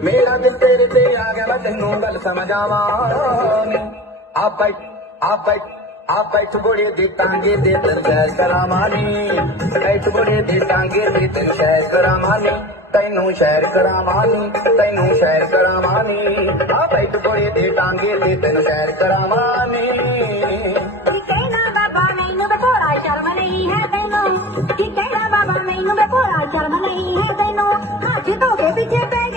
मेरा दिल तेरे ते आ गया मैं तेनू गल समझावा आप बैठ बुढ़े दे टांगे दे तेन सैर करावानी बैठ बुढ़े दे टांगे दे तेन सैर करावानी तैनू शैर करावानी तैनू शैर करावानी आ बैठ बुढ़े दे टांगे दे तेन सैर करावानी कहना बाबा मैनू बथोड़ा शर्म नहीं है तेनू कहना बाबा मैनू बथोड़ा शर्म नहीं है तेनू हाथ धो के पीछे